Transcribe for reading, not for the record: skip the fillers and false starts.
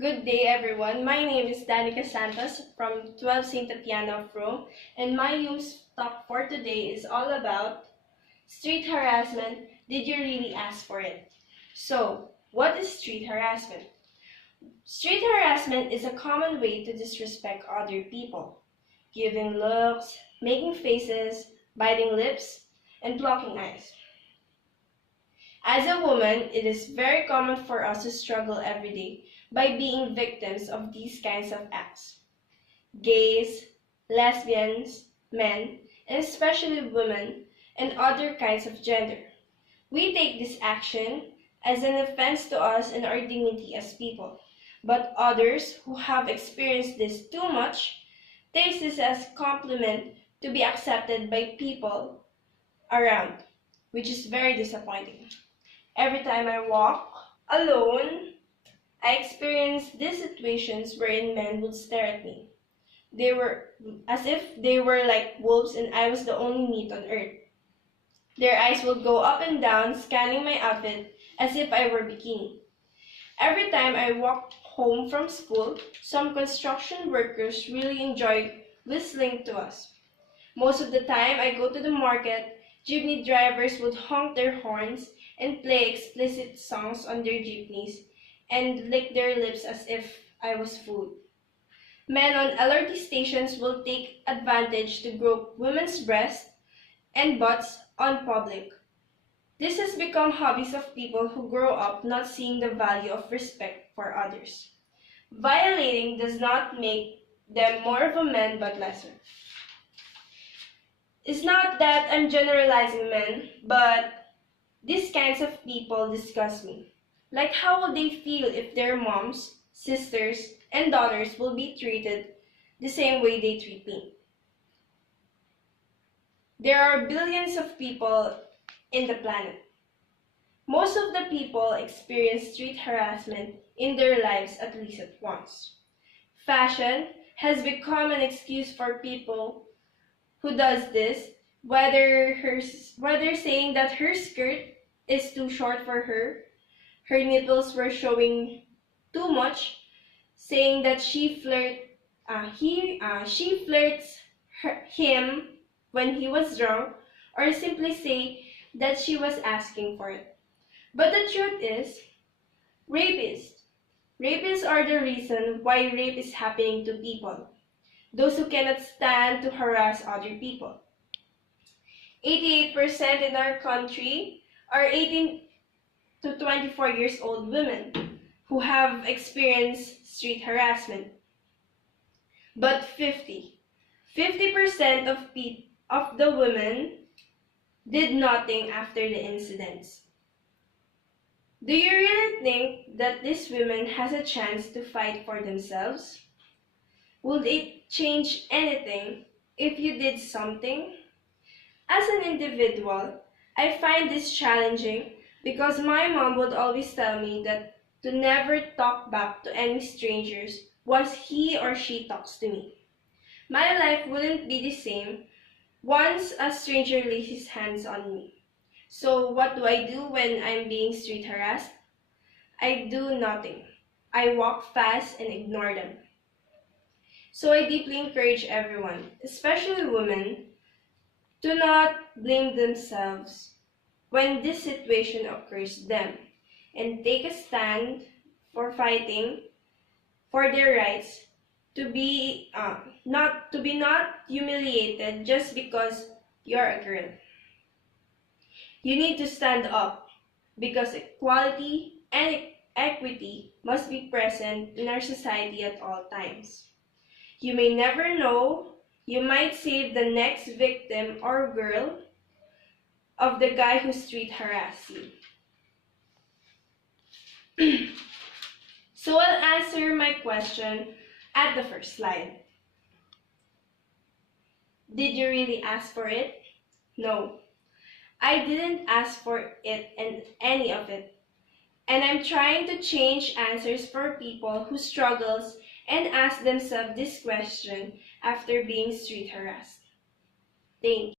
Good day, everyone. My name is Danica Santos from 12 St Tatiana of Rome, and my news talk for today is all about street harassment. Did you really ask for it? So, what is street harassment? Street harassment is a common way to disrespect other people, giving looks, making faces, biting lips, and blocking eyes. As a woman, it is very common for us to struggle every day by being victims of these kinds of acts. Gays, lesbians, men, and especially women and other kinds of gender. We take this action as an offense to us and our dignity as people. But others who have experienced this too much take this as compliment to be accepted by people around, which is very disappointing. Every time I walk alone, I experienced these situations wherein men would stare at me. They were as if they were like wolves and I was the only meat on earth. Their eyes would go up and down, scanning my outfit as if I were bikini. Every time I walked home from school, some construction workers really enjoyed whistling to us. Most of the time I go to the market, jeepney drivers would honk their horns and play explicit songs on their jeepneys and lick their lips as if I was food. Men on LRT stations will take advantage to grope women's breasts and butts on public. This has become hobbies of people who grow up not seeing the value of respect for others. Violating does not make them more of a man but lesser. It's not that I'm generalizing men, but these kinds of people disgust me. Like, how will they feel if their moms, sisters, and daughters will be treated the same way they treat me? There are billions of people in the planet. Most of the people experience street harassment in their lives at least once. Fashion has become an excuse for people who does this, whether saying that her skirt is too short for her nipples were showing too much, saying that she flirts him when he was drunk, or simply say that she was asking for it. But the truth is, rapists are the reason why rape is happening to people, those who cannot stand to harass other people. 88% in our country are 18 to 24 years old women who have experienced street harassment. But 50% of the women did nothing after the incidents. Do you really think that these women has a chance to fight for themselves? Would it change anything if you did something? As an individual, I find this challenging because my mom would always tell me that to never talk back to any strangers once he or she talks to me. My life wouldn't be the same once a stranger lays his hands on me. So what do I do when I'm being street harassed? I do nothing. I walk fast and ignore them. So I deeply encourage everyone, especially women, to not blame themselves when this situation occurs to them and take a stand for fighting for their rights to be not humiliated just because you're a girl. You need to stand up because equality and equity must be present in our society at all times. You may never know, you might save the next victim or girl of the guy who street harassed you. So I'll answer my question at the first slide. Did you really ask for it? No, I didn't ask for it and any of it. And I'm trying to change answers for people who struggles and ask themselves this question after being street harassed. Thank you.